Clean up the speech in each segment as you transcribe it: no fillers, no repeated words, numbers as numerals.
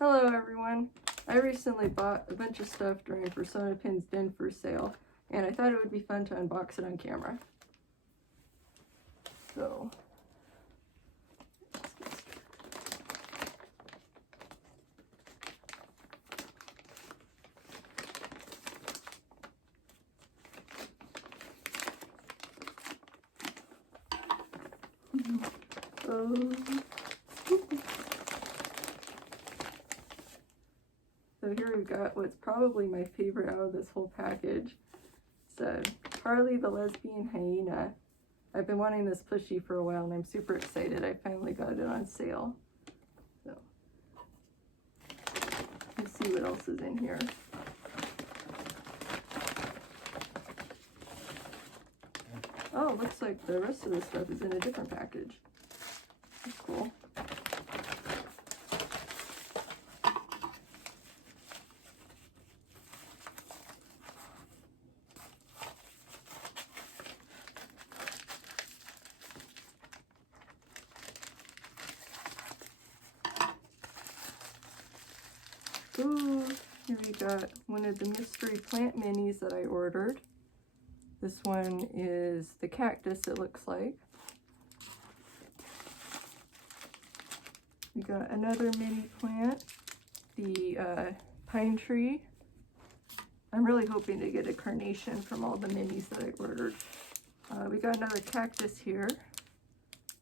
Hello everyone! I recently bought a bunch of stuff during Fursona Pin's Denfur sale, and I thought it would be fun to unbox it on camera. So, so here we've got what's probably my favorite out of this whole package. It's Harley the Lesbian Hyena. I've been wanting this plushie for a while and I'm super excited. I finally got it on sale. So, let's see what else is in here. Oh, looks like the rest of the stuff is in a different package. That's cool. Ooh, here we got one of the mystery plant minis that I ordered. This one is the cactus, it looks like. We got another mini plant, the pine tree. I'm really hoping to get a carnation from all the minis that I ordered. We got another cactus here.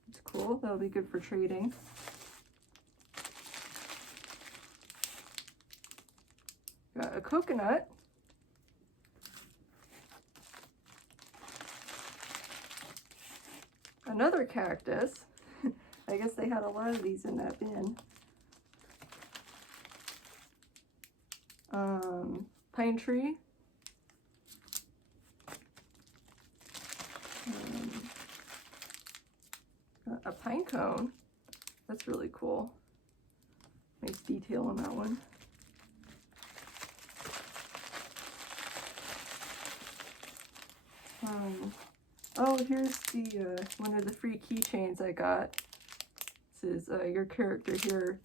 It's cool, that'll be good for trading. Got a coconut. Another cactus. I guess they had a lot of these in that bin. Pine tree. A pine cone. That's really cool. Nice detail on that one. Oh, here's the one of the free keychains I got. This is your character here,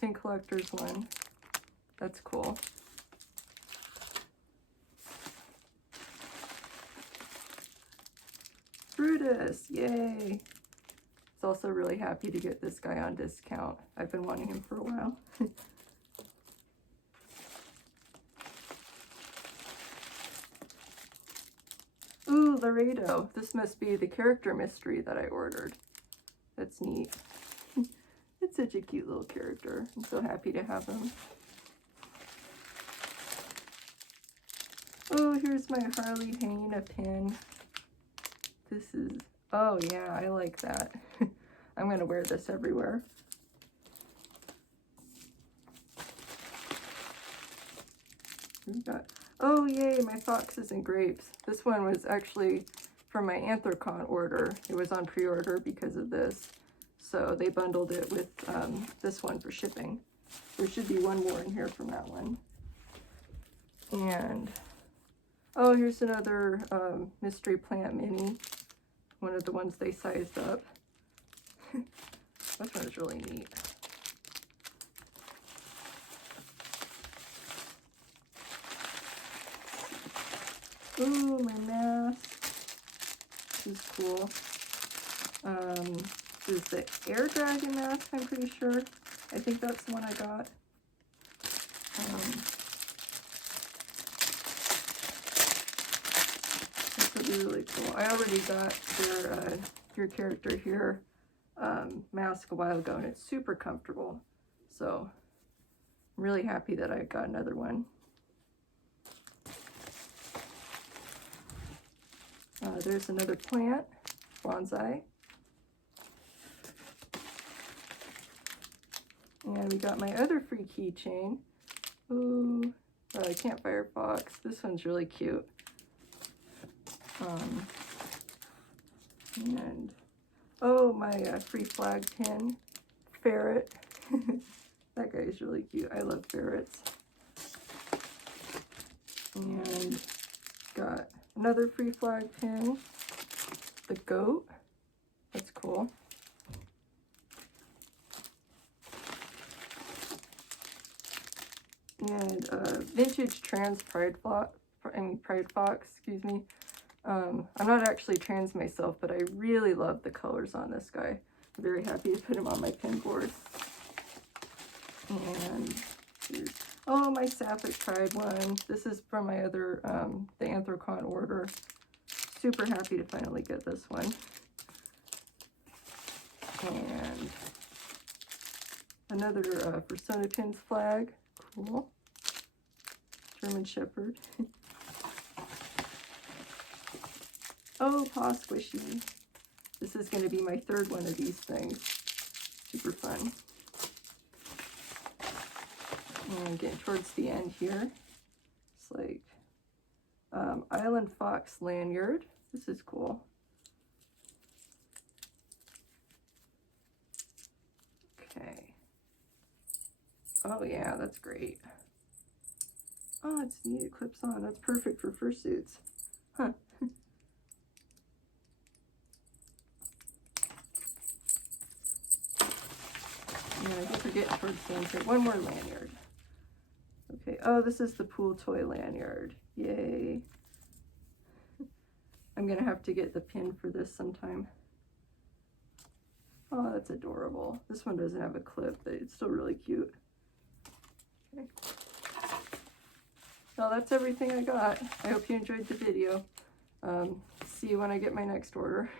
Pin Collector's one. That's cool. Brutus, yay! It's also really happy to get this guy on discount. I've been wanting him for a while. Ooh, Laredo. This must be the character mystery that I ordered. That's neat. It's such a cute little character. I'm so happy to have him. Oh, here's my Harley Hyena pin. This is, oh yeah, I like that. I'm gonna wear this everywhere. We got, oh yay, my foxes and grapes. This one was actually from my Anthrocon order. It was on pre-order because of this. So they bundled it with this one for shipping. There should be one more in here from that one. And, oh, here's another mystery plant mini. One of the ones they sized up. That one's really neat. Ooh, my mask. This is cool. This is the Air Dragon mask, I'm pretty sure. I think that's the one I got. This would be really cool. I already got your character here mask a while ago, and it's super comfortable. So I'm really happy that I got another one. There's another plant, bonsai. And we got my other free keychain. Ooh, campfire fox. This one's really cute. And oh, my free flag pin, ferret. That guy is really cute. I love ferrets. And got another free flag pin, the goat. That's cool. And vintage trans Pride Fox, excuse me. I'm not actually trans myself, but I really love the colors on this guy. I'm very happy to put him on my pin board. And here's, oh, my Sapphic Tribe one. This is from my other, the Anthrocon order. Super happy to finally get this one. And another Fursona Pins flag. Cool. German Shepherd. Oh, Paw Squishy. This is going to be my third one of these things. Super fun. And getting towards the end here. It's like Island Fox lanyard. This is cool. Okay. Oh yeah, that's great. Oh, it's neat. It clips on. That's perfect for fursuits. Huh. And I think we're getting towards the end here. One more lanyard. Okay. Oh, this is the pool toy lanyard. Yay. I'm going to have to get the pin for this sometime. Oh, that's adorable. This one doesn't have a clip, but it's still really cute. Okay. Well, that's everything I got. I hope you enjoyed the video. See you when I get my next order.